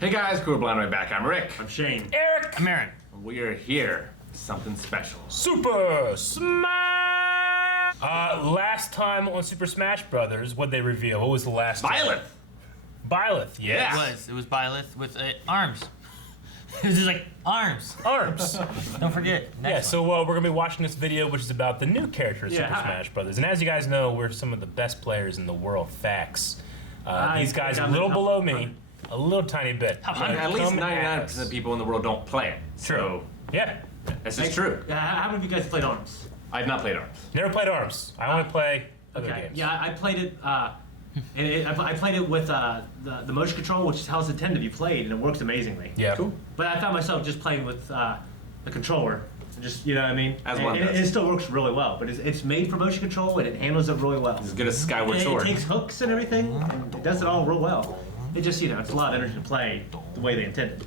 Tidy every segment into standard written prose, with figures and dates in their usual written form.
Hey guys, Cool Blind right back. I'm Rick. I'm Shane. Eric! I'm Aaron. We are here. Something special. Super Smash! Last time on Super Smash Brothers, what'd they reveal? What was the last Byleth! Byleth, yes. It was Byleth with arms. It was just like, arms. Arms. Don't forget. So we're gonna be watching this video, which is about the new character of Super Smash Brothers. And as you guys know, we're some of the best players in the world. Facts. These guys are a little below me, a little tiny bit. At least 99% of people in the world don't play it. True. So, yeah. this is true. How many of you guys played ARMS? I've not played ARMS. Never played Arms. I only play other games. Yeah, I played it. I played it with the motion control, which is how it's intended to be played, and it works amazingly. Yeah. Cool. But I found myself just playing with the controller, just you know what I mean. As one does. It still works really well, but it's made for motion control and it handles it really well. As good as Skyward Sword. It takes hooks and everything, and it does it all real well. It just it's a lot of energy to play the way they intended.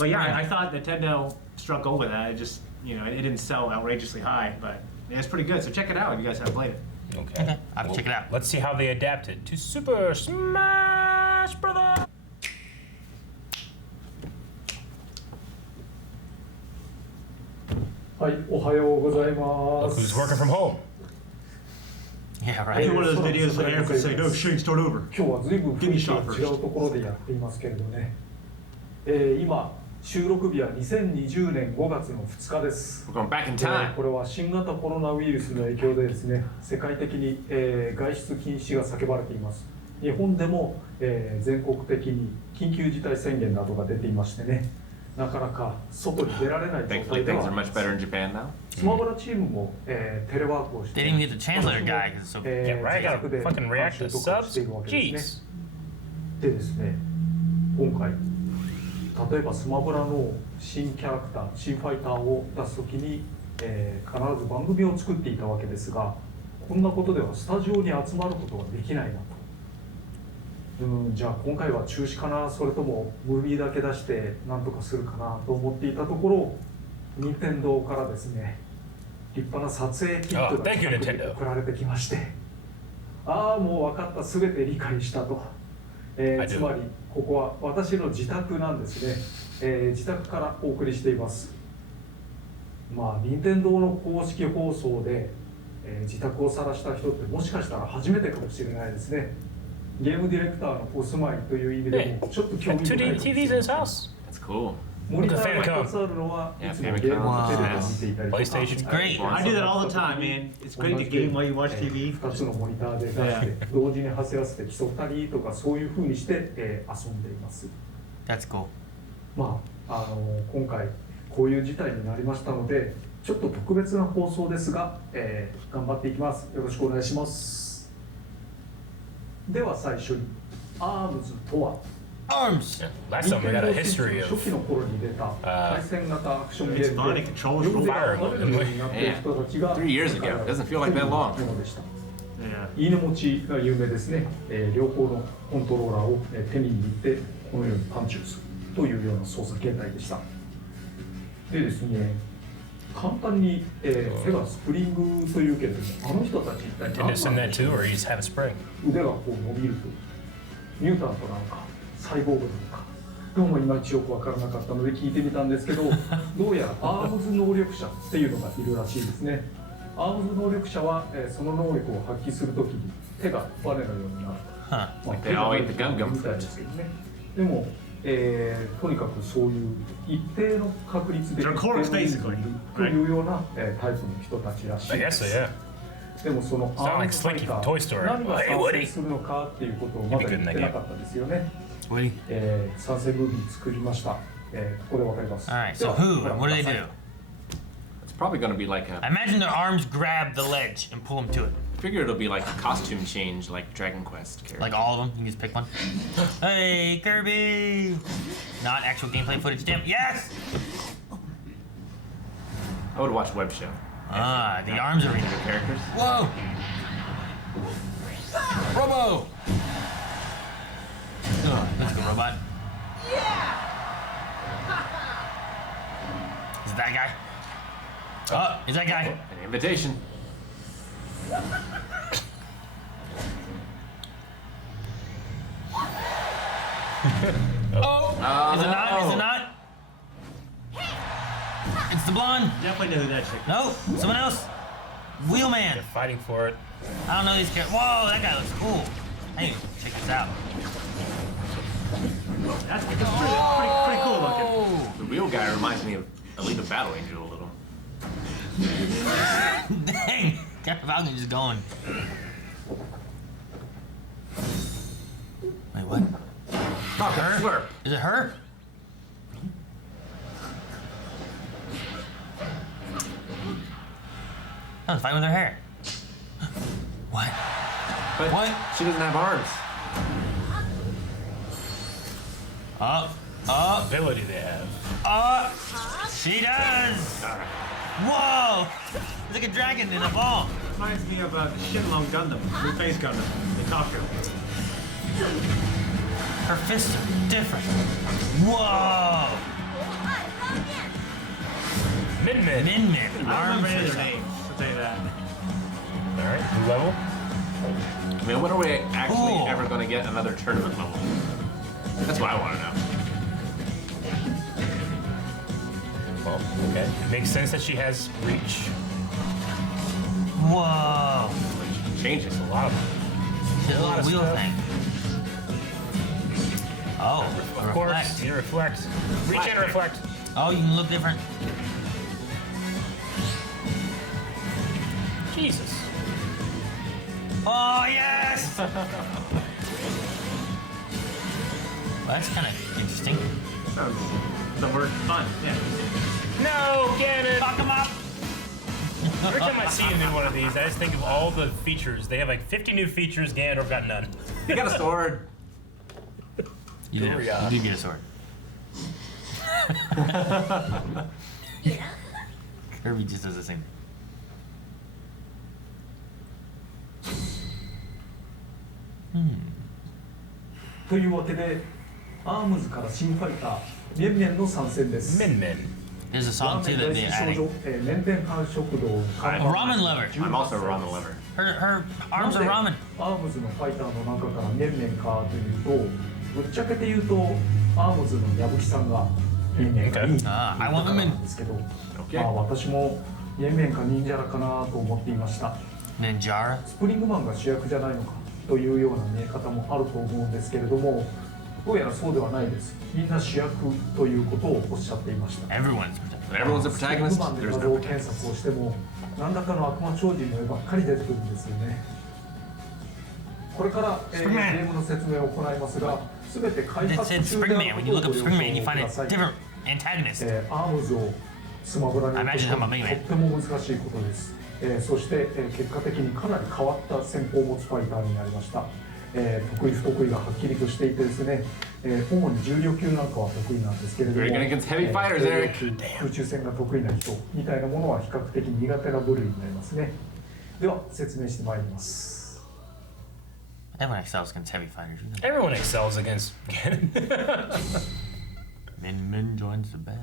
But yeah, I thought Nintendo struck gold with that. It just it didn't sell outrageously high, but it's pretty good. So check it out if you guys haven't played it. Okay. I'll have to check it out. Let's see how they adapted to Super Smash Brothers. Look who's working from home. Yeah, I think right. one of those videos that Eric would say, "No, Shane, start over." 今日は随分 Give me 違 shot う first. ところでやっていますけれどね、今収録日は2020年5月の2日です。 We're going back in time. これは新型コロナウイルスの影響でですね、世界的に、外出禁止が叫ばれています。日本でも、全国的に緊急事態宣言などが出ていましてね、なかなか外に出られない状 Thankfully, 態で things は are much better in Japan now. スマブラチームも、テレワークをして They didn't even get the translator guy because it's so. Yeah, right. I gotta fucking react to subs. で Jeez. ですね、今回例えばスマブラの新キャラクター、新ファイターを出すときに、必ず番組を作っていたわけですが、こんなことではスタジオに集まることができないなと。じゃあ今回は中止かな、それともムービーだけ出してなんとかするかなと思っていたところ、任天堂からですね、立派な撮影キットが送られてきまして、ああもう分かった、全て理解したと。つまりここは私の自宅なんですね、自宅からお送りしています。まあ任天堂の公式放送で、自宅を晒した人ってもしかしたら初めてかもしれないですね。ゲームディレクターのお住まいという意味でもちょっと興味深いかもしれない。 TVs in his house. That's cool. モニターが2つあるのはいつもゲームのテレビを見ていたりとか。 PlayStation. Great. I do that all the time, man. It's great to game while you watch TV. 2つのモニターで出して同時に走らせて競ったりとかそういう風にして、遊んでいます。 That's cool. まあ今回こういう事態になりましたので、ちょっと特別な放送ですが、頑張っていきます。よろしくお願いします。では最初にアームズとは。 Arms. Last time we got a history 初 of 期の頃に出た対戦型アクションゲームで controls 両手が離れるようになっている人たちが 3 years ago. Doesn't feel like that long. ものでした。 Yeah. 犬持ちが有名ですね、両方のコントローラーを手に握ってこのようにパンチをするというような操作形態でした。でですね、簡単に、手がスプリングというけれども、あの人たち一体 Did 何 this な in ん that でしょ too, う。 or he's have a spring? 腕がこう伸びるとミュータントなのかサイボーグなのかどうもいまいちよく分からなかったので聞いてみたんですけど、どうやらアームズ能力者っていうのがいるらしいですね。アームズ能力者は、その能力を発揮するときに手がバネのようになる。まあ、手がバネのようみたいですけどね。でも、とにかくそういう一定の確率で一定の人数いるというような、タイプの人たちらしい I で guess す。 so, yeah. でもそのアームズファイタ Sound like Slinky from Toy Story. ー、何が Hey, 参 Woody. 戦するのかっていうことをまだ言ってなかったですよね。Woody. 参戦ムービー作りました。ここでわかります。 Alright, so who? What do they do? It's probably going to be like I imagine their arms grab the ledge and pull them to it. figure it'll be like a costume change like Dragon Quest character. Like all of them, you can just pick one. Hey, Kirby! Not actual gameplay footage, damn. Yes! I would watch web show. Ah, the arms are in Your characters. Whoa! Robo! Let's go, robot. Is it that guy? Oh, is that guy? An invitation. Oh! Is it not? Is it not? It's the blonde. Definitely know who that chick is. No, someone else. Wheelman. They're fighting for it. I don't know these characters. Whoa, that guy looks cool. Hey, check this out. That's pretty cool looking. The wheel guy reminds me of Alita Battle Angel a little. Dang, Captain Falcon just going. Wait, what? Her? Slurp. Is it her? I was fighting with her hair. What? But What? she doesn't have arms. Ability they have. She does! Whoa! It's like a dragon in a ball. Reminds me of the Shinlong Gundam, Blue Face Gundam, in Tokyo. Her fists are different. Whoa! Min Min. Min Min. I don't remember any of Arms. their names, I'll tell you that. Alright, new level. I mean, when are we actually Ooh. ever going to get another tournament level? That's what I want to know. Well, okay. It makes sense that she has reach. Whoa! Changes A lot of The lot of little wheel stuff. thing. Oh, Of course, reflect. you reflect. Reach and reflect. Oh, you can look different. Jesus. Oh, yes! Well, that's kind of interesting. Sounds the word fun, yeah. No, get it! Fuck him up! Every time I see a new one of these, I just think of all the features. They have like 50 new features, Ganondorf got none. You got a sword. You did get a sword. Kirby just does the same. Hmm. というわけで、アームズから新ファイター、ミェンメンの参戦です。 Min Min. There's a ラ song ーメ too ン that 大 they're 好き少 adding. 女、メンテンハン食堂、 Ramen lover. I'm also a ramen lover. Her arms are ramen. アームズのファイターの中からメンメンかというと、ぶっちゃけて言うと、アームズの矢吹さんがメンメンかに I want women. なんですけど、まあ私もメンメンか忍者らかなと思っていました。 Ninjara. スプリングマンが主役じゃないのかというような見え方もあると思うんですけれども、どうやらそうではないです。みんな主役ということをおっしゃっていました。 Everyone's Everyone's a スプリング protagonist. マンで There's 画 no 像 protagonist. 検索をしても何らかの悪魔超人の絵ばっかり出てくるんですよね。これから、ゲームの説明を行いますが、すべて開 It 発 said 中であ Springman. る When こ you と look を up ご了 Springman, you 承 find く a ださい。 different antagonist. アームズをスマブラに落とし込む I imagine how とっても難しいことです。そして、結果的にかなり変わった戦法を持つファイターになりました。得意不得意がはっきりとしていてですね、主に重量級なんかは得意なんですけれども、 Very good against heavy fighters, 重量 Eric. 級空中戦が得意な人みたいなものは比較的苦手な部類になりますね。では説明してまいります。 Everyone excels against heavy fighters. Everyone excels against Ganon. Min joins the battle.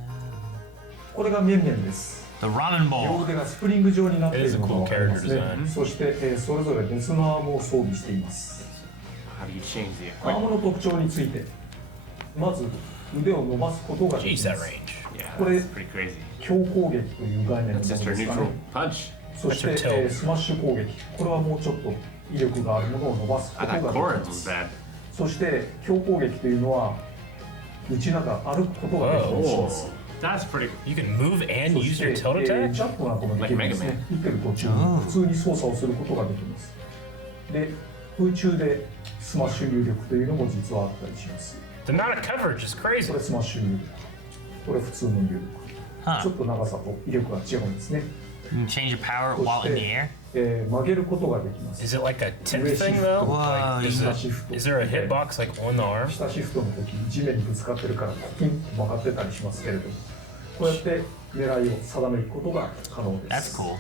これがメンメンです。 The ramen 両 bowl. 腕がスプリング状になっているのが It is a cool 分かります character ね。 design. そして、それぞれ別のアームを装備しています。 How do you change the アー equipment? ムの特徴について、まず腕を伸ばすことがで Jeez, きま that す。 range. Yeah, What is- that's pretty crazy. 強攻撃という概念のもの That's で just す her か neutral ね。 punch. そして、 That's your tilt. スマッシュ攻撃。これはもうちょっと威力があるものを伸ばすこ I と thought がで Corrin's きま was す。 bad. そして強攻撃というのは打ちながら歩くことができたりします。 Oh. That's pretty You can move and そ use して、 your tilt ジ attack? ャンプなんかもできるんですね。生きてる途中に普通に操作をすることができます。で、空中でスマッシュ入力というのも実はあったりします。 The amount of coverage is こ crazy. れスマッシュ入力。これ普通の入力。 Huh. ちょっと長さと威力が違うんですね。 You can change your power そ while し in the て air.、曲げることができます。 Is it like a tip Where thing shift? though? Wow, Like,下シフト。 is there a hitbox like on the arm? 下シフトの時地面にぶつかってるからコキンと曲がってたりしますけれども、こうやって狙いを定めることが可能で That's す。 cool. Yeah.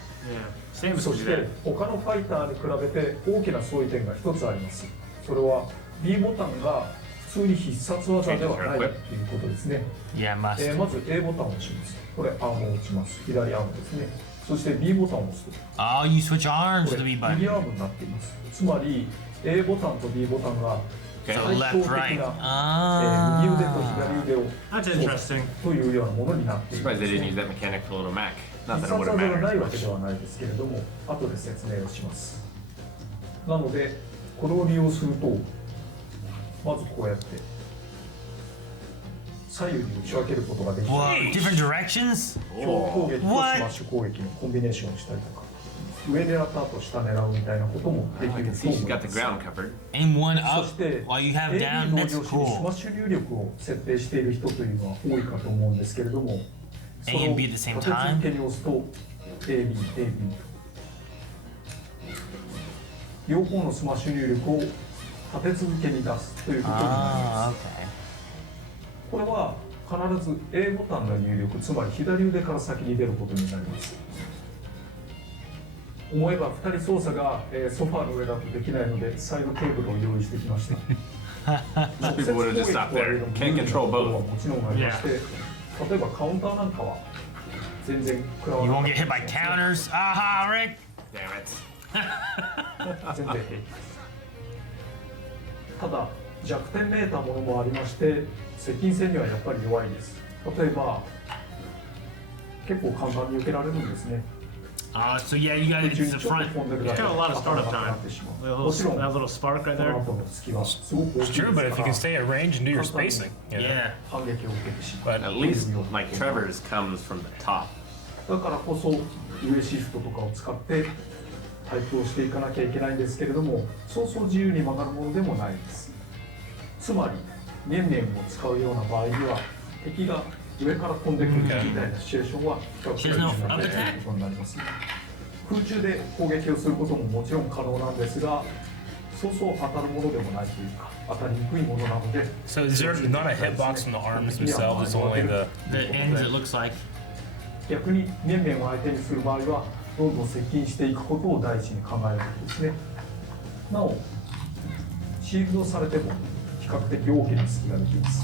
Same そ as し you て did. 他のファイターに比べて大きな相違点が一つあります。それは B ボタンが普通に必殺技ではないということですね。 Yeah, must. まず A ボタンを押します。これアームを打ちます。左アームですね。そして B ボタンを押すと。 Oh, you switch arms こ to れ the B 右 button. アームになっています。つまり A ボタンと B ボタンが Okay. So 最 left, 強的 right. な、右腕と左腕を That's 操 interesting. 作というようなものになっているん Surprised で they す didn't use ね。 that mechanic for Little Mac. Not 必 that it 殺 would have 技がない mattered わけ much. ではないですけれども、後で説明をします。なので、これを利用すると、まずこうやって、左右に打ち分けることができる。 Whoa, different directions? 強攻撃とスマ What? ッシュ攻撃のコンビネーションをしたりとか、上狙った後下狙うみたいなこともでき I る can と see 思 she's いま got the す。 ground covered. Aim one そ up して while you have AB down. 同 That's 上司にス cool. マッシュ入力を設定している人というのは多いかと思うんですけれども、 A and B at the same 立て time? 続けに押すと AB、AB 両方のスマッシュ入力を立て続けに出すということになりま Ah, す。 okay. これは必ず A ボタンの入力、つまり左腕から先に出ることになります。思えば2人操作が、ソファーの上だとできないのでサイドテーブルを用意してきました。 Most people would have just stopped there. Can't control は both. もちろんありまして、例えばカウンターなんかは全然食らわ You な won't かっ get た hit by counters. Aha, Rick. Damn it. 全然平気です。ただ弱点めいたものもありまして、接近戦にはやっぱり弱いです。例えば結構簡単に受けられるんですね。 So yeah, you got 空中 it's に the ちょっ front. と飛んでるだけ Got で a lot of 当たら startup なくな time. ってしまう。 That もちろん little spark right この there. 後の隙はすごく大きい It's です true, but if you か can ら stay at range and do your spacing, you know? Yeah. 反撃を受けてしまう。 But At least like Trevor's comes from the top. だからこそ上シフトとかを使ってタイプをしていかなきゃいけないんですけれども、そうそう自由に曲がるものでもないです。つまり面々を使うような場合には敵が上から飛んでくるみたいなシチュエーションは比較的になっていることになります。空中で攻撃をすることももちろん可能なんですが、そうそう当たるものでもないというか、当たりにくいものなので。 so is there not a hitbox from the arms themselves? It's only the The ends, it looks like. 逆に面々を相手にする場合はどんどん接近していくことを第一に考えることですね。なおシールドされても比較的大きな隙ができます。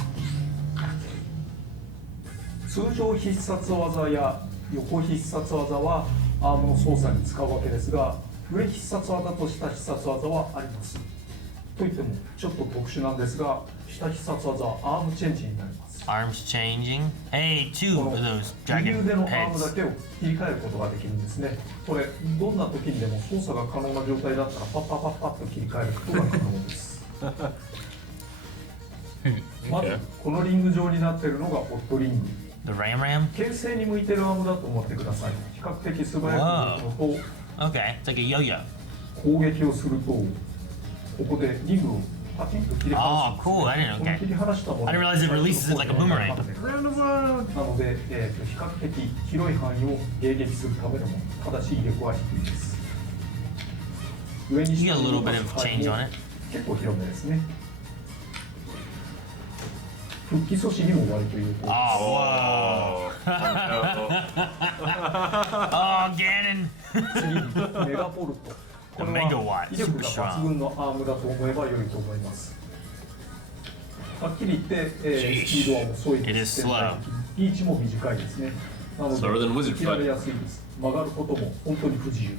通常必殺技や横必殺技はアームの操作に使うわけですが、上必殺技と下必殺技はあります。といってもちょっと特殊なんですが、下必殺技はアームチェンジになります。 Arms changing. Hey, two こ of の those 右 dragon 腕のアームだ heads. けを切り替えることができるんですね。これどんな時にでも操作が可能な状態だったらパッパッパッパッと切り替えることが可能です。まずこのリング状になっているのがホットリング。 The ram ram. 牽制に向いているアームだと思ってください。比較的素早く動くのと Okay, it's like a yo-yo. 攻撃をするとここでリングをパチンと切り離す。 Oh, cool. I didn't know. この Okay. 切り離したもの I didn't realize it releases it like a boomerang. Around the world. なので、比較的広い範囲を迎撃するためのもの、ただし威力は低いです。上に You get a little bit of change on it. 結構広めですね。復帰阻止にも割と有効です。 Oh, whoa. Oh, Ganon. 次にメガボルト。これ The は megawatt, 威力が super 抜群のアームだと思えば良いと思います。はっきり言って、スピードは遅い It で is す。 slow. リーチも短いですね。なの Slower than で Wizard 切られやすいです。曲がることも本当に不自由。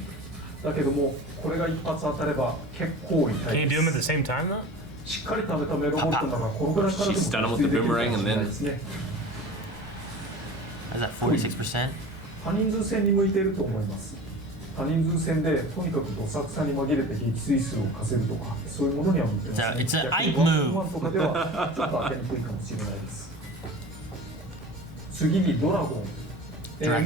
だけどもこれが一発当たれば結構痛 can い you で do them at す。 the same time though? しっかり食べたメガボルトならこのぐらいからでも She stunned him with the できるかも boomerang し and れない then- ですね。 Is that 46%? 多人数戦に向いていると思います。多人数戦でとにかくどさくさに紛れて撃墜数を稼ぐとかそういうものには向いてません。 It's a 逆に Ike ワン move. ワンとかではちょっと当てにくいかもしれないです。次にドラゴン。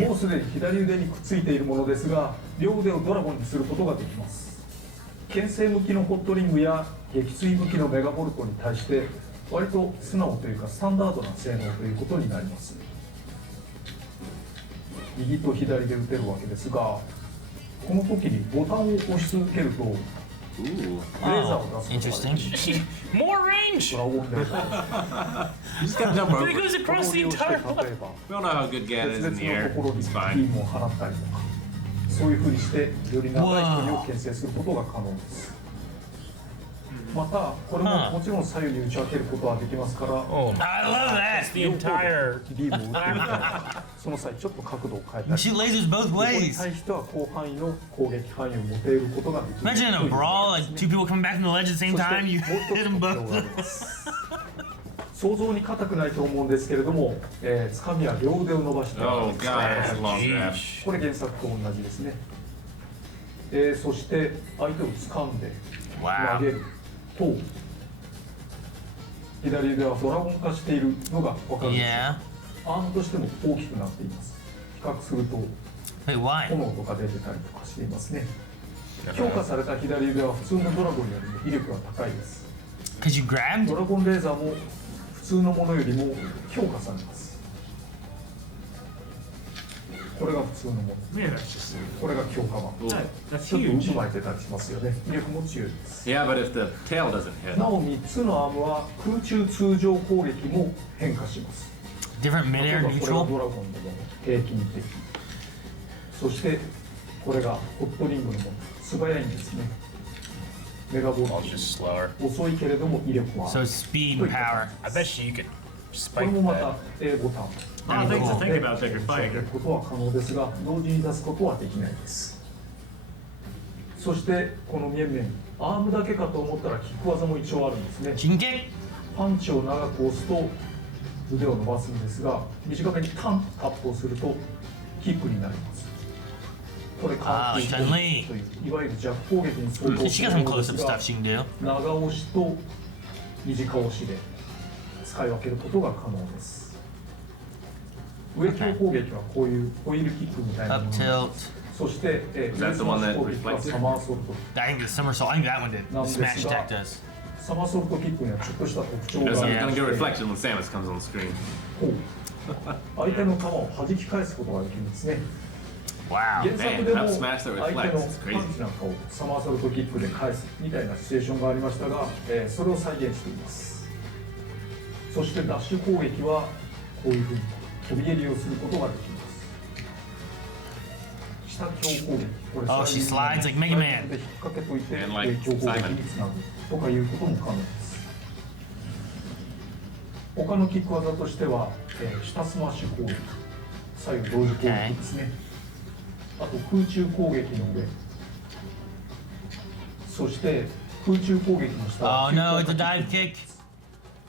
もうすでに左腕にくっついているものですが、両腕をドラゴンにすることができます。牽制向きのホットリングや撃墜向きのメガボルトに対して割と素直というかスタンダードな性能ということになります。右と左で打てるわけですが、この時にボタンを押し続けると Ooh. レーザーを Oh, 出すことができ interesting. More range! ドラゴンレーザー You just gotta jump But it over. goes これ across を the 利用して entire 例えば We all know how good Ganon 別 is in 々 the の air. ところに He's ビ fine. ームを放ったりとか、そういうふうにしてより長い距離を牽制することが可能です。またこれももちろん左右に打ち分けることはできますから、 Oh my I love that. The entire. リームを打ってみたりその際ちょっと角度を変えた You り、 shoot lasers both ここに ways. 対しては広範囲の攻撃範囲を持てることができる。 Imagine in a brawl, like two people coming back from the ledge at the same そして time. You もう一つ hit them 特徴があり both. ます想像に硬くないと思うんですけれども、つかみは両腕を伸ばして Oh god, that's a long grab. Jeez. これ原作と同じですね、そして相手を掴んで Wow. 投げると左腕はドラゴン化しているのが分かるんですよ。 Yeah. アームとしても大きくなっています。比較すると Wait, why? 炎とか出てたりとかしていますね。強化された左腕は普通のドラゴンよりも威力が高いです。 Because you grabbed? ドラゴンレーザーも普通のものよりも強化されます。これが普通のもの、 Yeah, that's just これが強化版。 that's ちょっと huge. 渦巻いてたりしますよね。威力も強いです。 Yeah, but if the tail doesn't hit. なお3つのアームは空中通常攻撃も変化します。 Different 例え mid-air ばこれが neutral? ドラゴンでも平均的。そしてこれがホットリングのもの。素早いんですね。メガボ Well, ル just slower. 遅いけれども威力はあ So る。 speed and power. I bet you could こ spike れもま that. た A ボタン。 A lot of things to think about that you're 打ち上げる fighting. ことは可能ですが、同時に出すことはできないです。そしてこの面々、アームだけかと思ったらキック技も一応あるんですね。 Junkie? パンチを長く押すと腕を伸ばすんですが、短めにタンとタップをするとキックになります。これカウンターといういわゆる弱攻撃に相当 She す got る some もので close-up す stuff が、 she can do. 長押しと短押しで使い分けることが可能です。上強攻撃はこういうホイールキックみたいなも Up ので tilt. す。そして上 that the one that 攻撃は reflected? サマーソルト。 I think the somersault. I think that one did. No, The smash this attack guy. does. サマーソルトキックにはちょっとした特徴が It's あり gonna まし get て、 reflection when Samus comes on the screen. こう相手の球を弾き返すことができるんですね。 Wow. 原作でも Up smash that 相手 reflects. の It's パ crazy. ンチなんかをサマーソルトキックで返すみたいなシチュエーションがありましたが、それを再現しています。そしてダッシュ攻撃はこういうふうに飛び蹴りをすることができます。下強攻撃、これ Oh, she slides like Mega Man. で引っ掛けといて And like 強攻撃につなぐとかいうことも可能です。他のキック技としては、下スマッシュ攻撃、左右同時攻撃ですね。あと空中攻撃の上、そして空中攻撃の下 Oh は no, 急 it's 降 a 下 dive kick.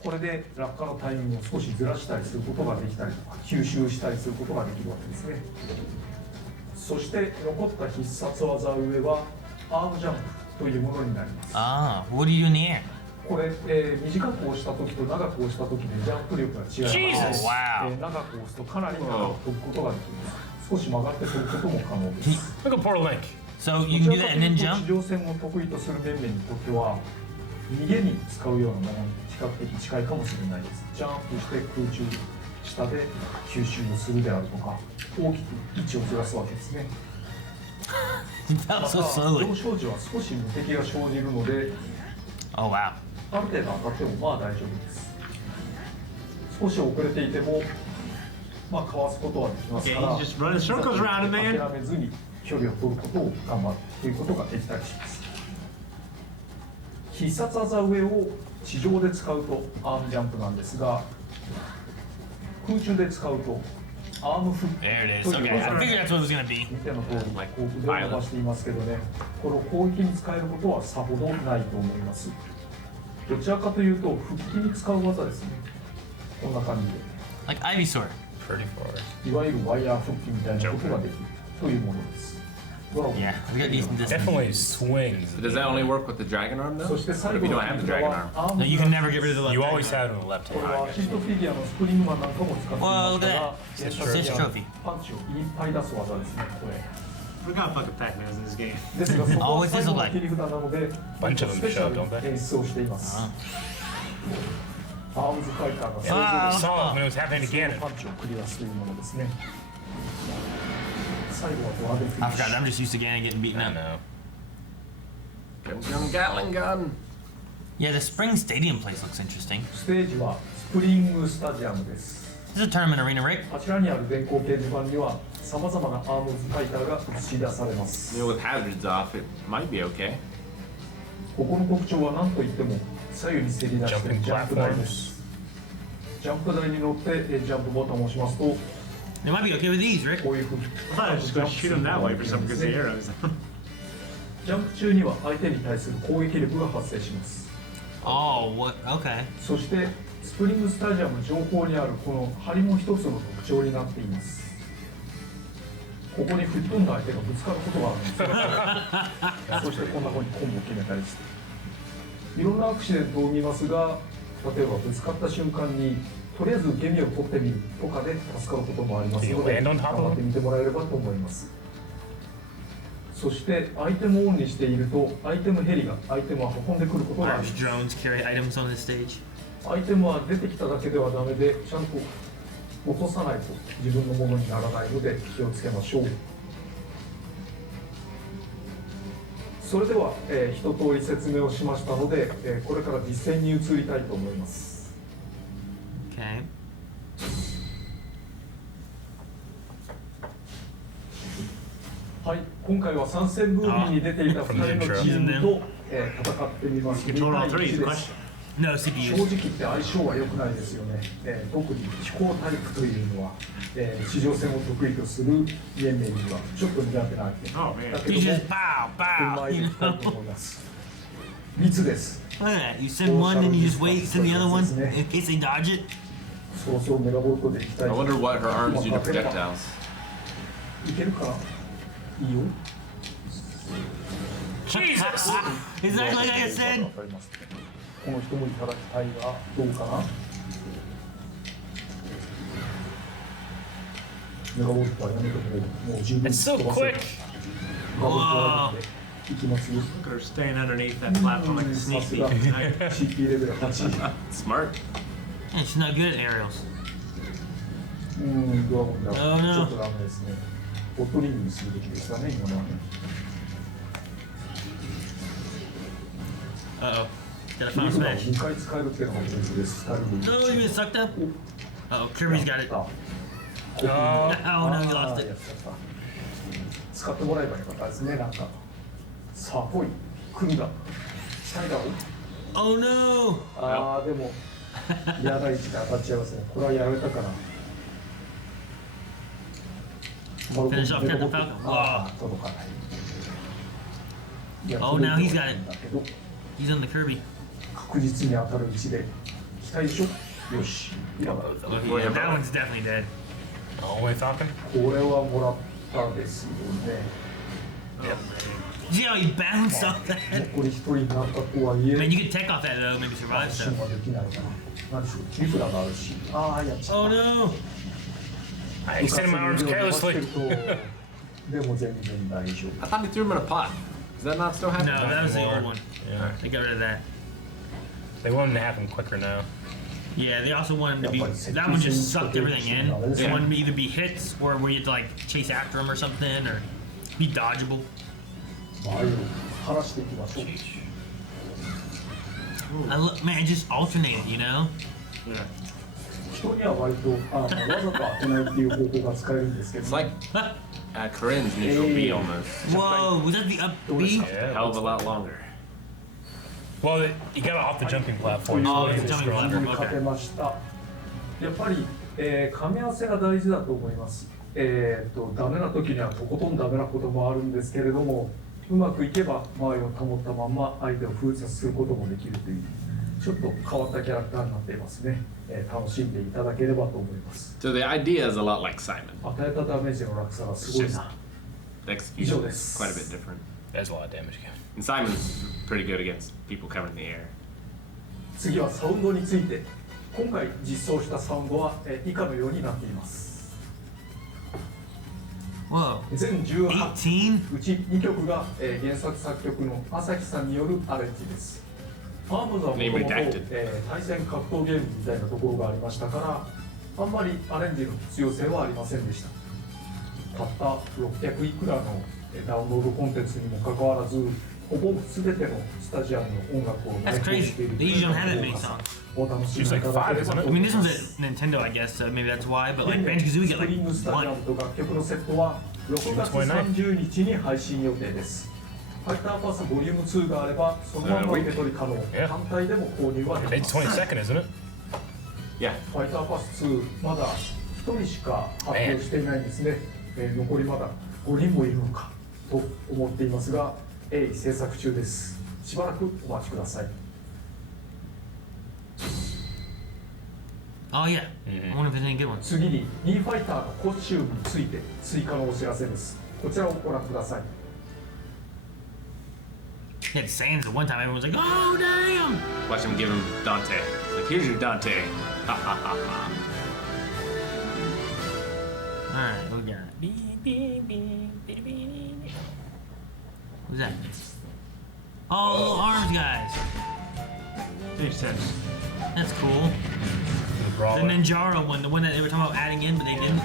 これで落下のタイミングを少しずらしたりすることができたりとか吸収したりすることができるわけですね。そして残った必殺技上はアームジャンプというものになります。 Ah, what do you do in the air? これ、短く押した時と長く押した時でジャンプ力が違います。 Jesus! Wow. 長く押すとかなり長く飛ぶことができます。少し曲がって飛ぶことも可能です。 Look at poor Link. So you can do that and then 地 jump? 上戦を得意とする面々にとっては逃げに使うようなものに比較的近いかもしれないです。ジャンプして空中下で吸収をするであるとか大きく位置をずらすわけですね。 That ま was た so 上 slowly. 昇時は少し無敵が生じるので Oh wow. ある程度当たってもまあ大丈夫です。少し遅れていてもまあかわすことはできますから Okay, he's just running circles around him, man. 諦めずに距離を取ることを頑張るということができたりします。必殺技上を地上で使うとアームジャンプなんですが空中で使うとアームフック There it is. という Okay, I 技 figured that's what it was gonna be. 見ての通りこう腕を伸ばしていますけどね、これを攻撃に使えることはさほどないと思います。どちらかというと復帰に使う技ですね。こんな感じで Like Ivysaur. Pretty far. いわゆるワイヤー復帰みたいなことができるというものです。ドラゴン Yeah, we got decent distance. Definitely swings. So does that only work with the dragon arm though? そして What 最 if 後 you の don't have the フィギュ dragon ア arm? はアー No, ム you が can never get rid of the left You hand. always have it in the left これは hand. シートフィギュアのスプリングマンなんかも使っていま Well, し look た at が that. 原作 This には trophy. パンチをいっぱい出す技ですねこれ。 We're gonna fucking Pac-Man's in this game. ですがそこは Always 最 this 後 look の like. 切り札なので Bunch of them スペシャ show, ル don't they? に演出をしています。 Uh, アームズファイターがそれぞれ We saw it when it was happening 普通の again. パンチをクリアするものですね。最後はドアでフィニ I ッシ forgot. ュ。 I'm just used to Ganon getting beaten I up. know. Gatling gun. Yeah, the spring stadium place looks interesting. ステージはスプリングスタジアムです。 This is a tournament arena, Rick. あちらにある電光掲示板にはさまざまなアームズファイターが映し出されます。 You know, with hazards off, it might be okay. こここの特徴は何といっても左右にせり出しているジャンプ台です。ジャンプ台に乗ってジャンプボタンを押しますと They might be okay with these, Rick. こういうふうに I thought I was just going to shoot him that way for some because of the arrows. ジャンプ中には相手に対する攻撃力が発生します。 Oh, what? Okay. そしてスプリングスタジアム上方にあるこの梁も一つの特徴になっています。ここに吹っ飛んだ相手がぶつかることがあるんですよ。そしてこんな風にコンボを決めたりして、いろんなアクシデントを見ますが、例えばぶつかった瞬間にとりあえず受け身を取ってみるとかで助かることもありますので、頑張ってみてもらえればと思います。そしてアイテムをオンにしているとアイテムヘリがアイテムを運んでくることがあります。 Drones carry items on the stage. アイテムは出てきただけではダメで、ちゃんと落とさないと自分のものにならないので気をつけましょう。それでは、一通り説明をしましたので、これから実践に移りたいと思います。 Okay. はい、今回は参戦ムービーに出ていた2人のチームと、戦ってみます。2 Control 対 all three 1 is the です。 question. No 正 CPUs. 直言って相性は良くないですよね。特に飛行タイプというのは、地上戦を得意とするイエンメイにはちょっと苦手な相手。 Oh man. だけ You ども just bow, うま bow. い You いきたい know? と思います。密です。 Look at that. You send one and you just wait, send the other one in case they dodge it. そうそうメガボルトでいきたい。 I wonder what her arms do to projectiles. いけるかな。いいよ。 Jesus! Exactly like I said. わかります。この人もいただきたいがどうかな。メガボルトはやめてくれる。もう十分 It's so 飛ばせる。 quick! メガボルトは行きますよ。 Look at her staying underneath that platform like a さ sneak す thief が tonight. CP レベル8。 Smart. And she's not good at aerials. ドラゴンだ。ち Oh, no. ょっとダメですね。ボットリングにするべきでしたね、今のはね。Uh oh. Got a 切り final 札を smash. 2回使えるっていうのがポイントです。2人で。 Oh, you get sucked up? Uh oh, Kirby's got it. Oh, Oh no, you あ lost ー it. やっちゃった。使ってもらえばよかったですね、なんか。さあ、来い。組だ。サイダーを。 Oh no! ああ、でも、嫌な位置で当たっちゃいますね。これはやられたかな。 Finish off Captain Falcon. ああ、届かない。いや Oh, now he's got it. だけど He's on the Kirby. 確実に当たる位置で。期待でしょ。よし。いや、こ Yeah, that one's definitely dead. Only Falcon? れはもらったですよね。 See how he bounced off that? 残り一人になったとはいえ。 Man, you could tech off that though, maybe survive 発 stuff. 信はできないかな。なんでしょう、リフラがあるし。ああ、やっちゃった。 Oh no! I extended my arms carelessly. でも全然大丈 I thought he threw him in a pot. Does that not still happen? No, that was the old one. Yeah. They got rid of that. They want him to happen quicker now. Yeah, they also want him to be. That one just sucked everything in. They want him to either be hits or where you have to like chase after him or something or be dodgeable. 夫。前を晴らしていきましょう。 Man, it just alternated, you know? Yeah. 人には割とわざと当てないっていう方法が使えるんですけ It's ど、 like Corinne's neutral B almost. Whoa, was that the up B? A hell of a lot longer. Well, you got off the jumping platform. Oh, so it's it's jumping stronger. platform. 勝てました。やっぱり、噛み合わせが大事だと思います。ダメな時にはとことんダメなこともあるんですけれども、うまくいけば前を保ったまま相手を封殺することもできるという、ちょっと変わったキャラクターになっていますね。楽しんでいただければと思います。 So the idea is a lot like Simon. 与えたダメージの落差がすごいな。 The 以上 execution で is す。 quite a bit different. That's a lot of damage again. And Simon's pretty good against people covering the air. 次はサウンドについて。今回実装したサウンドは以下のようになっています。 Whoa. 全18 18? うち2曲が、原作作曲の朝日さんによるアレンジです。ファームズはもともと、対戦格闘ゲームみたいなところがありましたから、あんまりアレンジの必要性はありませんでした。たった600いくらのダウンロードコンテンツにもかかわらず、ほぼ全てのスタジアムの音楽を内 That's 包してい crazy. る They usually don't have that many songs. お楽しみい She's like ただけれ 5, ば isn't と it? I 思 mean, い this ま one's す。 at Nintendo, I guess, so maybe that's why. But like 現 Banjo 在 Kazooie ス got プ like リングスタジア one. ムと楽曲のセットは6月30日に配信予定です。ファイターパスボリューム2があればそのまま受け取り可能、単体でも購入はできます。 It's 22nd, isn't it? Yeah. ファイターパス2まだ1人しか発表していないんですね。残りまだ5人もいるのかと思っていますが、制作中です。しばらくお待ちください。Oh yeah. I wonder if there's any good ones. 次にミーファイターのコスチュームについて追加のお知らせです。こちらをご覧ください。He had Sans at one time. Everyone's like, "Oh damn!" Watch him give him Dante. Like, here's your Dante. Ha ha ha ha. All right, what we got? Who's that? Oh, arms guys. Makes sense. That's cool. The Ninjara one, the one that they were talking about adding in, but they didn't.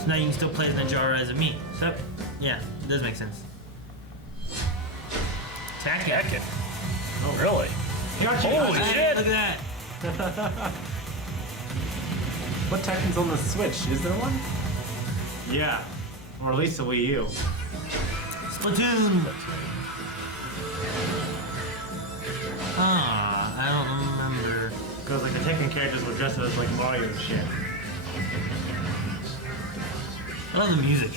So now you can still play as Ninjara as a me. So, yeah, it does make sense. Tekken. Oh, really? Holy shit. Look at that. What Tekken's on the Switch? Is there one? Yeah, or at least the Wii U. Splatoon. Ah, I don't remember. Because like the Tekken characters were dressed as like Mario and shit. I love the music.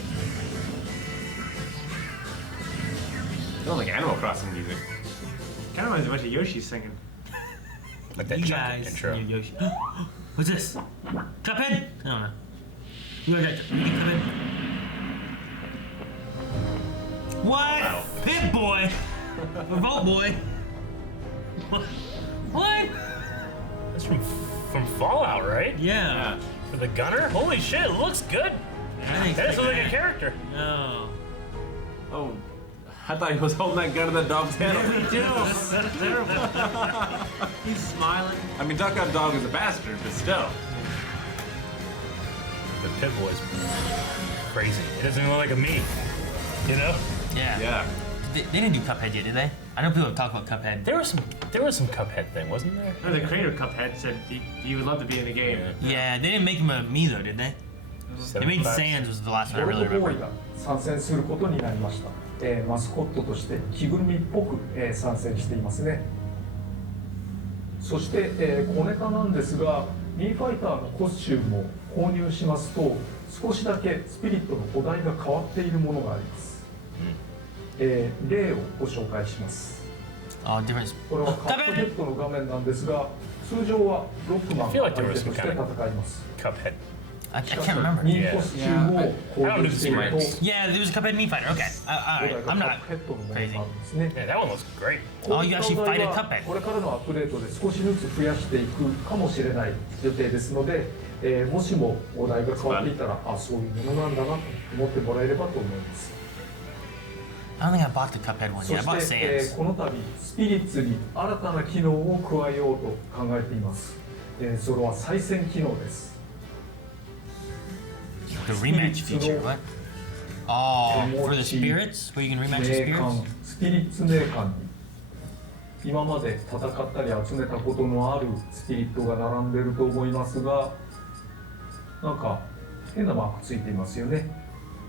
Sounds like Animal Crossing music. Kind of reminds me of a bunch of Yoshi singing. Like that You Junkie guys, intro. and your Yoshi. What's this? Cuphead? I don't know. You got Cuphead. What? Wow. Pit Boy? Revolt Boy? What? That's from Fallout, right? Yeah. For the gunner? Holy shit, it looks good. Thanks, That looks like a man. character. Oh. Oh, I thought he was holding that gun in the dog's hand. Yeah, me too. That's terrible. He's smiling. I mean, Duck Out Dog is a bastard, but still. The Pit Boy's crazy. It doesn't even look like a me. You know? Yeah. Yeah. They didn't do Cuphead yet, did they? I know people have talked about Cuphead. There was some Cuphead thing, wasn't there? No, the creator of Cuphead said he would love to be in the game. Yeah, they didn't make him a me though, did they? They made Sans was the last one I ゴ really ルフボー remember. イが参戦することになりました。マスコットとして着ぐるみっぽく、参戦していますね。そして、小ネタなんですが、ミーファイターのコスチュームを購入しますと少しだけスピリットのお題が変わっているものがあります。例をご紹介します。 Oh, different. これはカップヘッドの画面なんですが、通常はロックマンが相手として戦います。 Cuphead. I can't remember. ミーコスチュームを購入していると、 Yeah, there was a Cuphead Me Fighter. Okay. Alright, カ I'm ッ not プヘッドのものがあ crazy. るんですね。 Yeah, that one looks great. Oh, you actually fight a こ Cuphead. れからのアップデートで少しずつ増やしていくかもしれない予定ですので、もしもお題が変わっていたら、あ、そういうものなんだなと思ってもらえればと思います。 I don't think I bought the Cuphead one そ yet. I bought して、 Sans. この度スピリッツに新たな機能を加えようと考えています。それは再戦機能です。 The rematch feature. What? Oh, for the spirits? Where you can rematch the 名艦 spirits? スピリッツ名艦に今まで戦ったり集めたことのあるスピリットが並んでいると思いますが、なんか変なマークついていますよね。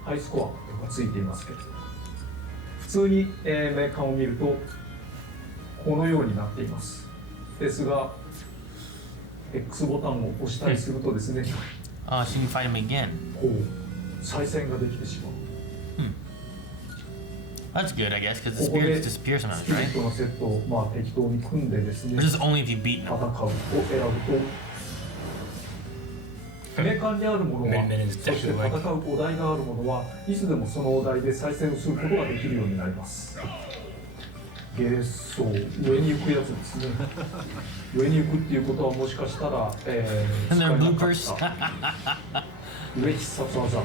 ハイスコアとかついていますけど、普通に、名艦を見るとこのようになっています。ですが X ボタンを押したりするとですね、 Oh, so you can fight him again. こう再戦ができてしまう。 That's good, I guess, because the ここで spirits ス disappear ピ sometimes, リッ right? トのセットをまあ適当に組んでですね、 Or is this only if you beat 戦 them? うを選ぶと、名鑑にあるものは、そして戦うお題があるものはいつでもそのお題で再戦をすることができるようになります。ゲスト上に行くやつですね。上に行くっていうことはもしかしたら、使え And な there か are っ bloopers. た上必殺技。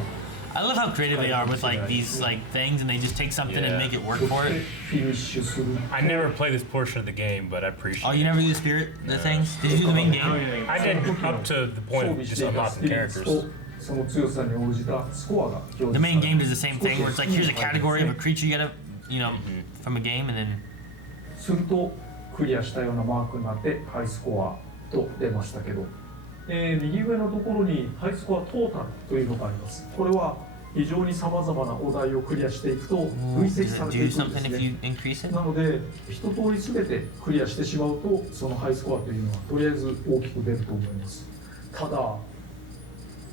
I love how creative they are with like these like things, and they just take something and make it work そ for して it. フィニッシュする。 I never played this portion of the game, but I appreciate Oh, it. you never do the spirit, the things? Did you do the main game? I did up to the point 装 of 備し just ていたス unlocking ピリッツ characters. とその強さに応じたスコアが表示 The され main る。 game does the same thing, where it's like here's a category of a creature you gotta, you know, from a game, and then するとクリアしたようなマークになってハイスコアと出ましたけど、右上のところにハイスコアトータルというのがあります。これは非常にさまざまなお題をクリアしていくと累積されていくんですね。なので一通り全てクリアしてしまうとそのハイスコアというのはとりあえず大きく出ると思います。ただ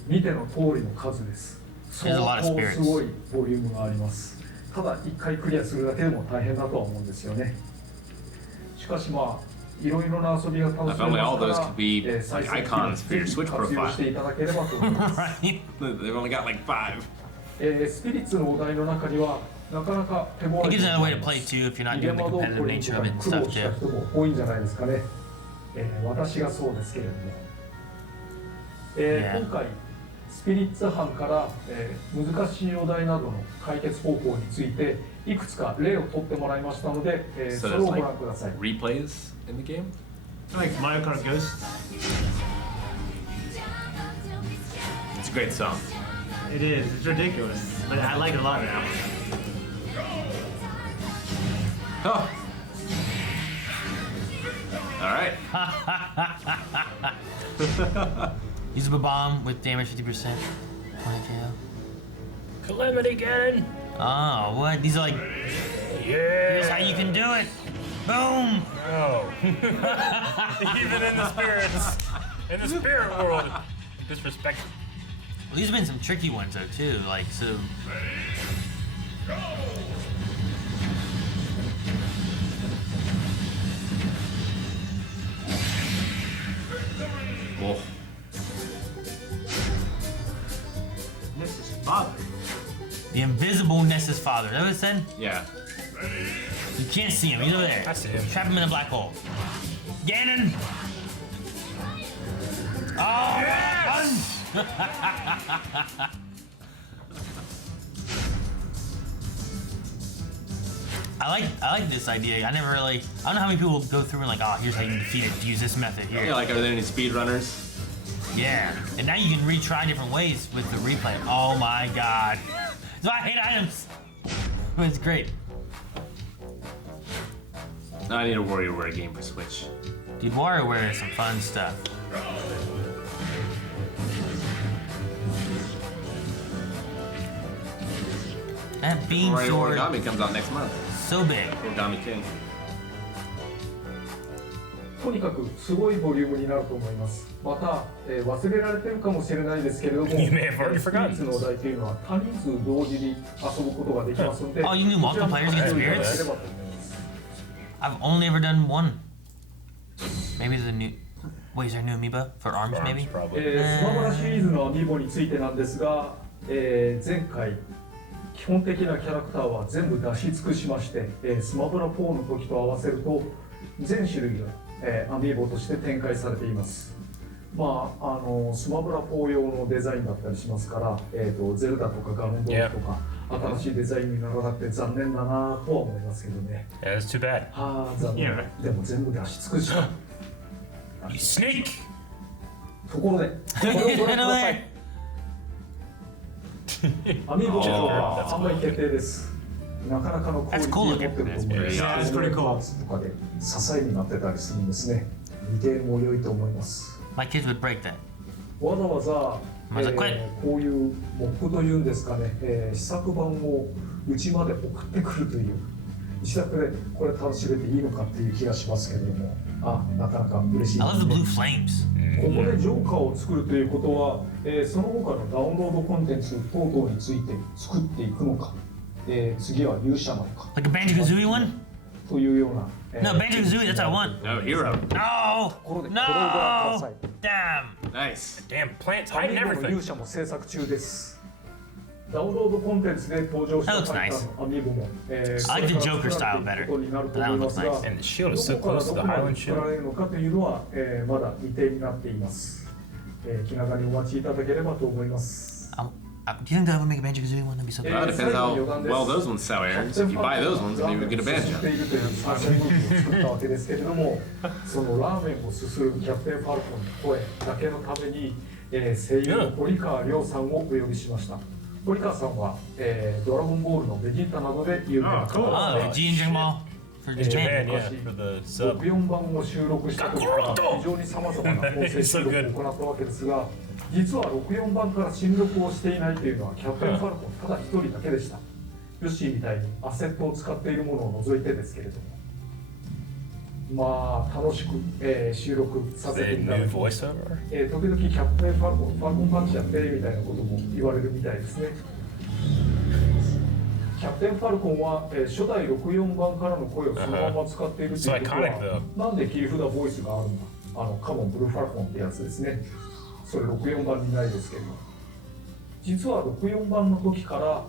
見ての通りの数です。相当すごいボリュームがあります。ただ1回クリアするだけでも大変だとは思うんですよね。しかしまあいろいろな遊びが楽しめますから、再生機能ぜひ活用していただければと思います。スピリッツのお題の中にはなかなか手強い。ゲームはどうこれに苦労した人も多いんじゃないですかね。私がそうですけれども、今回スピリッツ班から、難しいお題などの解決方法についていくつか例を取ってもらいましたので、それをご覧ください。Replays in the game? Like Mario Kart Ghost. It's a great song. It is. It's ridiculous, but I like it a lot now. Oh. All right. Use a bomb with damage 50%. Calamity Ganon. Oh, what? These are like. Yeah. Here's how you can do it. Boom. No. Even in the spirit world, disrespect. Well, these have been some tricky ones though too. Like so. Whoa. This is father. The invisible Ness's father. Is that what it said? Yeah. You can't see him. He's over there. I see him. Trap him in a black hole. Ganon. Oh, yes! I like this idea. I never really. I don't know how many people go through and like, oh, here's how you defeat it. Use this method here. Yeah, like are there any speedrunners? Yeah, and now you can retry different ways with the replay. Oh my god. So I hate items. It's great. Now I need a WarioWare game for Switch. Dude, WarioWare is some fun stuff. That beam Mario sword. Origami comes out next month. So big. Origami King. とにかくすごいボリュームになると思います。また、忘れられてるかもしれないですけれども、スピリッツのお題というのは多人数同時に遊ぶことができますので、Oh, you knew multiple players against spirits? I've only ever done one. Maybe the new. Wait, is there a new Amiibo for arms? Maybe. スマブラシリーズのアミーボについてなんですが、前回基本的なキャラクターは全部出し尽くしまして、スマブラ4の時と合わせると全種類がアミーボとして展開されています。まあスマブラ4用のデザインだったりしますから、ゼルダとかガノンドーとか、新しいデザインにならなくて残念だなとは思いますけどね。Yeah, that's too bad. はあ、残念。でも全部出し尽くした。You snake! ところで、これをご覧ください。アミーボは販売決定です。なかなかのクオリティを持ってると思います。パーツとかで支えになってたりするんですね。見ても良いと思います。My kids would break that. わざわざ、こういうモップというんですかね、試作版をうちまで送ってくるという自宅でこれ楽しめていいのかっていう気がしますけれども、なかなか嬉しいですね。I love the blue flames. ここでジョーカーを作るということは、その他のダウンロードコンテンツ等々について作っていくのか、次は勇者なのか。Like a Banjo-Kazooie one? というような。No, Banjo-Kazooie, that's what I want. No, Hero. No! これをご覧ください。 Damn! Nice. Damn plants アミ hiding ーボの everything. 勇者も制作中です。ダウンロードコンテンツで登場したタイタンのアミーボも、I like the Joker style better. ことになると That 思い one ま looks すが、 nice. And the shield is so どこから close ど to こ the まで Highland 作ら shield. れるのかというのは、まだ未定になっています。気長にお待ちいただければと思います。Do you think that would make a Banjo-Kazooie one? That'd be so Well, it depends how well those ones sell, Aaron. If you buy those ones, maybe we get a banjo. しているという参戦部分を作ったわけですけれども、そのラーメンをすするキャプテンファルコンの声だけのために、声優の堀川亮さんをお呼びしました。堀川さんは、ドラゴンボールのベジータなどで有名な方 Oh, ですね。 G and Dragon Ball for In Japan, Japan. yeah, for the sub. 64番を収録した時から非常にさまざまな構成収録を行ったわけですが、実は64番から新録をしていないというのはキャプテンファルコンただ一人だけでした。ヨッシーみたいにアセットを使っているものを除いてですけれども、まあ楽しく、収録させていただきました。時々キャプテンファルコンパンチやってみたいなことも言われるみたいですね。キャプテンファルコンは、初代64番からの声をそのまま使っているということは、なんで切り札ボイスがあるんだ。カモンブルーファルコンってやつですね。それ64番にないですけど、実は64番の時から、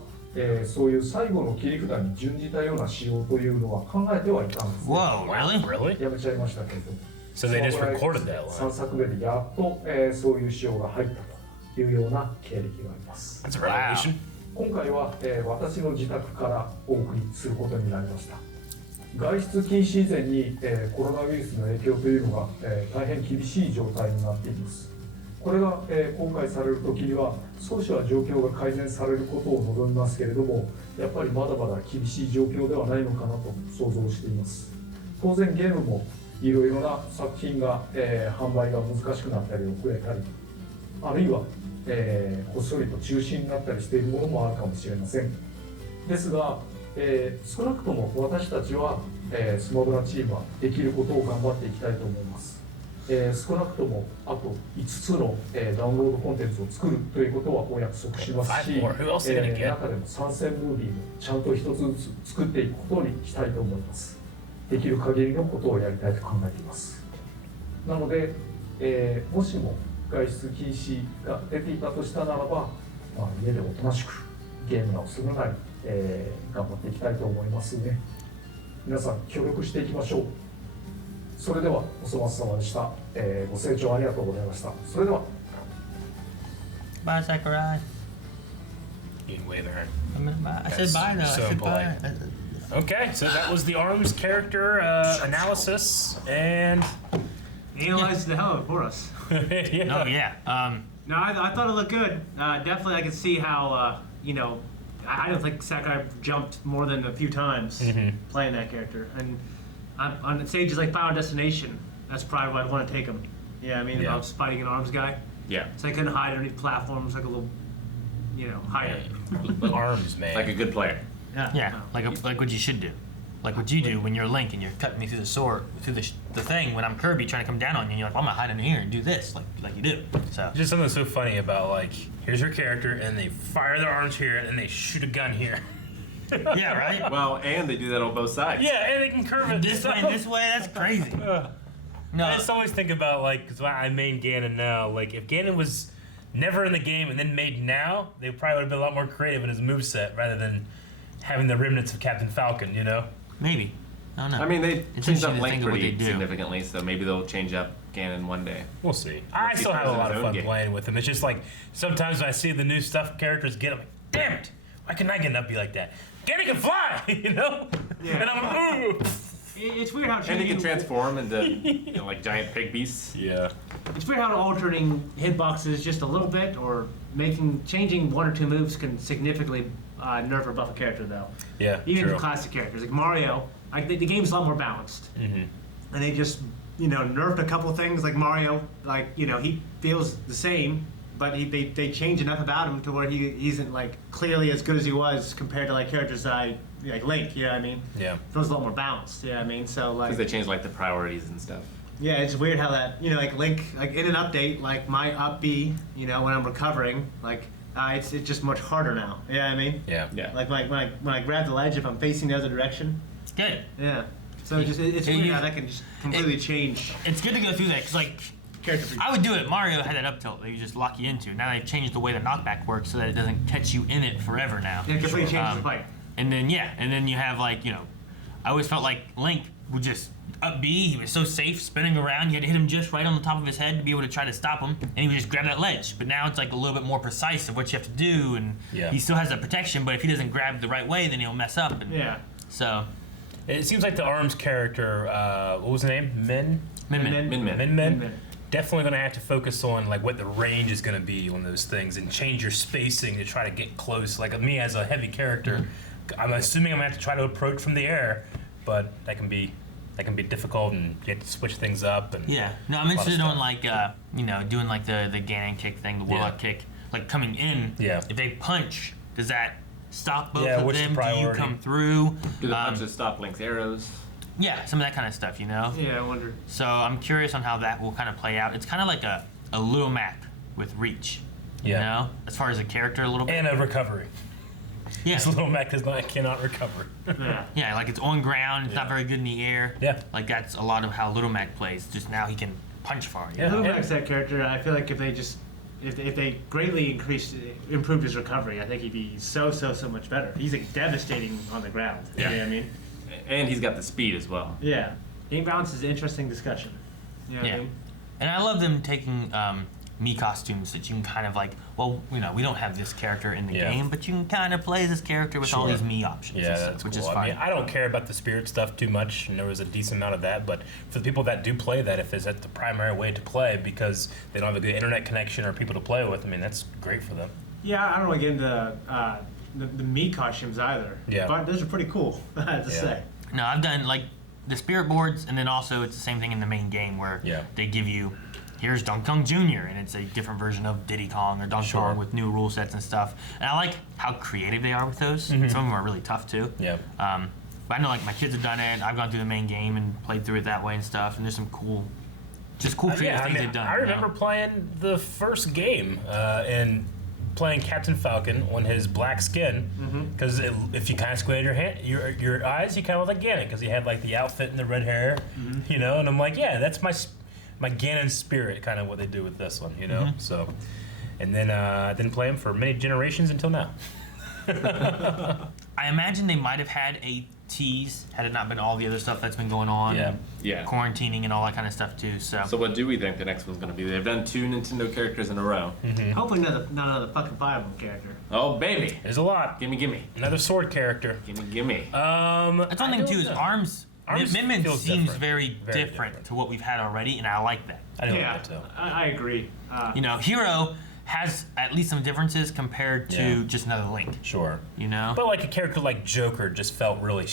そういう最後の切り札に準じたような仕様というのは考えてはいたんです、ね。Wow, really? やめちゃいましたけど。So they just recorded that one. 3作目でやっと、そういう仕様が入ったというような経歴があります。That's a revelation. 今回は、私の自宅からお送りすることになりました。外出禁止以前に、コロナウイルスの影響というのが、大変厳しい状態になっています。これが、公開される時には少しは状況が改善されることを望みますけれども、やっぱりまだまだ厳しい状況ではないのかなと想像しています。当然ゲームもいろいろな作品が、販売が難しくなったり遅れたり、あるいは、こっそりと中止になったりしているものもあるかもしれません。ですが、少なくとも私たちは、スマブラチームはできることを頑張っていきたいと思います。少なくともあと5つの、ダウンロードコンテンツを作るということはお約束しますし、中でも参戦ムービーもちゃんと一つずつ作っていくことにしたいと思います。できる限りのことをやりたいと考えています。なので、もしも外出禁止が出ていたとしたならば、家でおとなしくゲームをするなり、頑張っていきたいと思いますね。皆さん協力していきましょう。それではお粗末様でした、ご清聴ありがとうございました。それでは Bye, Sakurai. You can wave at her. I said bye though. So I said bye. Okay, so that was the ARMS character analysis and Analyzed the hell out for us. yeah. Oh yeah. No, I thought it looked good. Definitely, I could see how I don't think Sakurai jumped more than a few times playing that character. And on stages like Final Destination, that's probably where I'd want to take him. Yeah, I mean, if I was fighting an arms guy. Yeah. So I couldn't hide underneath platforms like a little, hider. ARMS, man. Like a good player. Yeah. Like what you should do. Like what you do when you're Link and you're cutting me through the sword, through the thing. When I'm Kirby trying to come down on you, and you're like, I'm gonna hide in here and do this, like you do. So Just something so funny about like, here's your character, and they fire their arms here, and they shoot a gun here. yeah, right. Well, and they do that on both sides. Yeah, and they can curve it This way and this way. That's crazy. No, I just always think about like, because I main Ganon now. Like, if Ganon was never in the game and then made now, they probably would have been a lot more creative in his moveset rather than having the remnants of Captain Falcon. You know? maybe. I don't know. I mean, they It's changed interesting up to Link think of what pretty they do. significantly, so maybe they'll change up Ganon one day. We'll see. I see still if have a there's lot his of own fun game. playing with him. It's just like sometimes when I see the new stuff characters get, I'm like, damn it! Why can I get up be like that? Ganon can fly, you know? Yeah. And I'm like, ooh. It's weird how And he changing, can transform into like giant pig beasts. Yeah. it's weird how alternating hitboxes just a little bit or changing one or two moves can significantly nerf or buff a character though. Yeah. Even true. the classic characters like Mario, the game's a lot more balanced. Mm-hmm. And they just nerfed a couple things like Mario, he feels the same, but they change enough about him to where he isn't like clearly as good as he was compared to like characters like Link. You know what I mean? Yeah. Feels a lot more balanced. You know what I mean? So like Because they changed like the priorities and stuff. yeah, it's weird how that like Link like in an update like my up B when I'm recovering like it's just much harder now. You know what I mean? Yeah. Yeah. Like when I grab the ledge if I'm facing the other direction. It's good. Yeah. So it's weird how that can just completely change It's good to go through that because like character. I would do it. Mario had that up tilt that you just lock you into. Now they've changed the way the knockback works so that it doesn't catch you in it forever now. Yeah, it completely changes the fight. And then you have like I always felt like Link would just up B. He was so safe spinning around. You had to hit him just right on the top of his head to be able to try to stop him, and he would just grab that ledge. But now it's like a little bit more precise of what you have to do, and he still has that protection. But if he doesn't grab the right way, then he'll mess up. And Yeah. So It seems like the ARMS character, what was the name? Min? Min. Definitely going to have to focus on like what the range is going to be on those things and change your spacing to try to get close. Like me as a heavy character, I'm assuming I'm going to have to try to approach from the air, but that can be that can be difficult and you have to switch things up. And Yeah. No, I'm interested in like doing like the Ganon kick thing, the Warlock kick, like coming in. Yeah. If they punch, does that stop both Yeah, of what's the them? Do you priority? come through? Do the punches stop Link's arrows? Yeah, some of that kind of stuff, you know. Yeah, I wonder. So I'm curious on how that will kind of play out. It's kind of like a little Mac with reach. You Yeah. know, as far as a character, a little bit. And a recovery. Yeah. This little mech cannot recover. Yeah. Yeah, like it's on ground, it's not very good in the air. Yeah. Like that's a lot of how Little Mac plays. Just now he can punch far. You Yeah. know? Little Mac's that character. I feel like if they greatly improved his recovery, I think he'd be so much better. He's like devastating on the ground. Yeah. You know what I mean? And he's got the speed as well. Yeah. Game balance is an interesting discussion. You know what I Yeah. mean? And I love them taking Mii costumes that you can kind of like, well, you know, we don't have this character in the Yeah. game, but you can kind of play this character with all Sure. these Mii options, Yeah, and stuff, that's which cool. is I fine. mean, I don't care about the spirit stuff too much, and there was a decent amount of that. But for the people that do play that, if it's the primary way to play because they don't have a good internet connection or people to play with, I mean, that's great for them. Yeah, I don't want to get into the Mii costumes either. Yeah. But those are pretty cool, I have to Yeah. say. No, I've done like the spirit boards, and then also it's the same thing in the main game where Yeah. they give you, here's Donkey Kong Jr., and it's a different version of Diddy Kong or Donkey Sure. Kong with new rule sets and stuff. And I like how creative they are with those. Some of them are really tough too. Yeah. But I know like my kids have done it. I've gone through the main game and played through it that way and stuff. And there's some cool creative Yeah, I things mean, they've done. I you remember know? playing the first game and playing Captain Falcon on his black skin because if you kind of squinted your eyes, you kind of look like Ganon because he had like the outfit and the red hair, you know. And I'm like, yeah, that's my Ganon spirit, kind of what they do with this one, you know. So, and then I didn't play him for many generations until now. I imagine they might have had a tease had it not been all the other stuff that's been going on. Yeah. Yeah. Quarantining and all that kind of stuff too. So, So what do we think the next one's going to be? They've done 2 Nintendo characters in a row. Hopefully not another fucking Fire Emblem character. Oh, baby. There's a lot. Gimme. Another sword character. Gimme. that's one thing too is Arms Midman feels seems different. very Very different to what we've had already, and I like that. I didn't Yeah, like that too. I agree. You know, Hero has at least some differences compared to Yeah. just another Link. Sure. You know, But like a character like Joker just felt really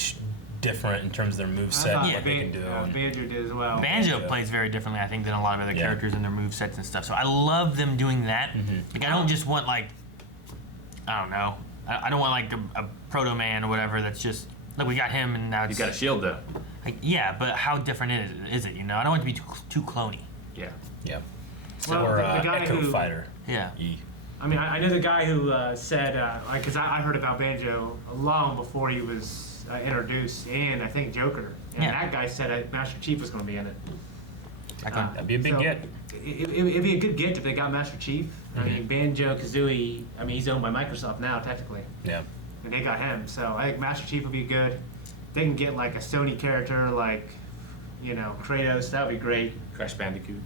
different in terms of their moveset, I thought and what they can do. and- Banjo did as well. Banjo Yeah. plays very differently, I think, than a lot of other Yeah. characters in their movesets and stuff. So I love them doing that. Like, I don't just want like, I don't know, I don't want like a Proto Man or whatever. That's just like we got him and now You it's got a shield though. like, yeah, but how different is it? You know, I don't want it to be too cloney. Yeah. Yeah. Well, or the guy Echo who- Fighter. Yeah. E. I mean, I know the guy who said, because I heard about Banjo long before he was introduced, and I think Joker. And Yeah. that guy said Master Chief was going to be in it. That'd be a big So, get. It'd be a good get if they got Master Chief. I Mm-hmm. mean, Banjo Kazooie. I mean, he's owned by Microsoft now, technically, Yeah. and they got him. So I think Master Chief would be good. They can get like a Sony character, like Kratos. That would be great. Crash Bandicoot.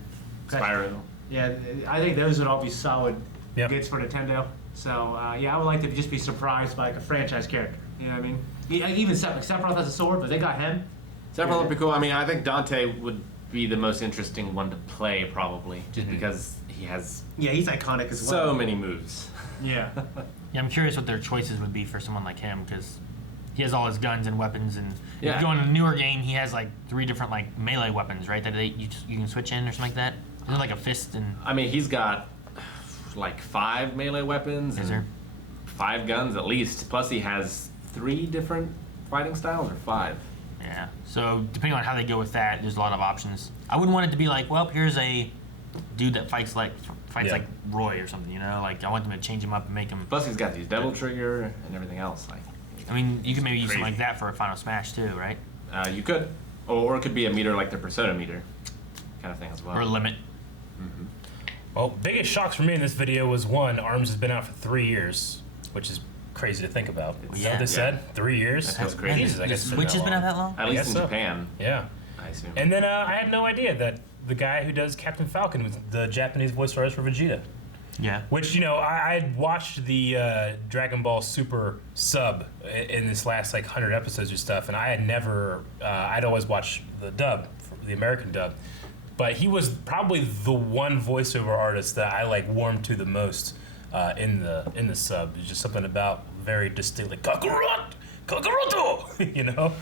Crash- Spyro. Yeah, I think those would all be solid Yep. gets for Nintendo. So yeah, I would like to just be surprised by like a franchise character. You know what I mean? Even Sephiroth has a sword, but they got him. Sephiroth would be cool. I mean, I think Dante would be the most interesting one to play probably, just because he has Yeah, he's iconic as well. so many moves. Yeah. Yeah, I'm curious what their choices would be for someone like him because he has all his guns and weapons, and if Yeah. you go in a newer game, he has like 3 different like melee weapons, right? That you can switch in or something like that. Isn't it like a fist and I mean, he's got like 5 melee weapons Is and there? 5 guns at least. Plus, he has 3 different fighting styles, or 5. yeah. So depending on how they go with that, there's a lot of options. I wouldn't want it to be like, well, here's a dude that fights Yeah. like Roy or something, you know? Like I want them to change him up and make him. Plus, he's got these Devil Trigger and everything else. Like, I mean, you could maybe use something Crazy. like that for a Final Smash too, right? you could, or it could be a meter like the Persona meter, kind of thing as well. Or a limit. Well, biggest shocks for me in this video was one, Arms has been out for 3 years, which is crazy to think about. Is that what they said? 3 years? That's crazy. Jesus, I The guess it's Switch has been out that long? At I least guess in so. Japan, Yeah. I assume. And then I had no idea that the guy who does Captain Falcon was the Japanese voice artist for Vegeta. Yeah. Which, I had watched the Dragon Ball Super sub in this last, 100 episodes or stuff, and I had never, I'd always watch the dub, the American dub. But he was probably the one voiceover artist that I, warmed to the most in the sub. There's just something about very distinct, Kakaroto!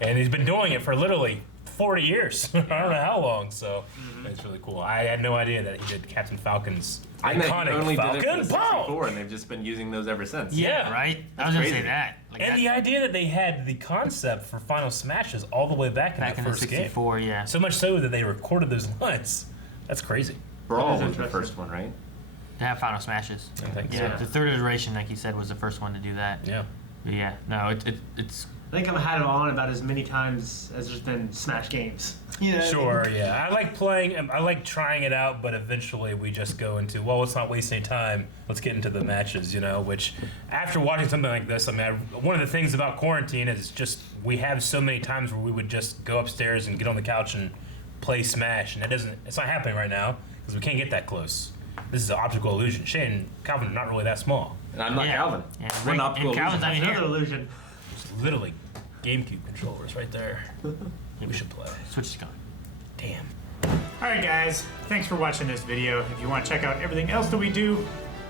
And he's been doing it for literally 40 years. I don't know how long. So it's really cool. I had no idea that he did Captain Falcon's And they iconic only did Falcon it for the Boom! 64, and they've just been using those ever since. Yeah. Right? I was gonna crazy. say that. Like And that, the idea that they had the concept for Final Smashes all the way back back in in the the first game. 64, yeah. So much so that they recorded those lines. That's crazy. Brawl was the interesting. first one, right? They have Final Smashes. I think Yeah, so. the third iteration, like you said, was the first one to do that. Yeah. But yeah, no, it's I think I've had it on about as many times as there's been Smash games. You know what I mean? Sure, yeah. I like playing, I like trying it out, but eventually we just go into, well, let's not waste any time. Let's get into the matches, you know, which after watching something like this, I mean, one of the things about quarantine is just we have so many times where we would just go upstairs and get on the couch and play Smash, and it's not happening right now because we can't get that close. This is an optical illusion. Shane and Calvin are not really that small. And I'm not yeah. Calvin. Yeah, We're Rick- not and cool. Calvin's not even Another here. illusion. It's literally GameCube controllers right there. We should play. Switch is gone. Damn. Alright guys, thanks for watching this video. If you want to check out everything else that we do,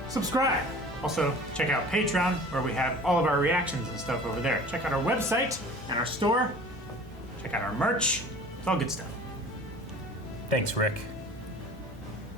subscribe. Also, check out Patreon, where we have all of our reactions and stuff over there. Check out our website and our store. Check out our merch. It's all good stuff. Thanks, Rick.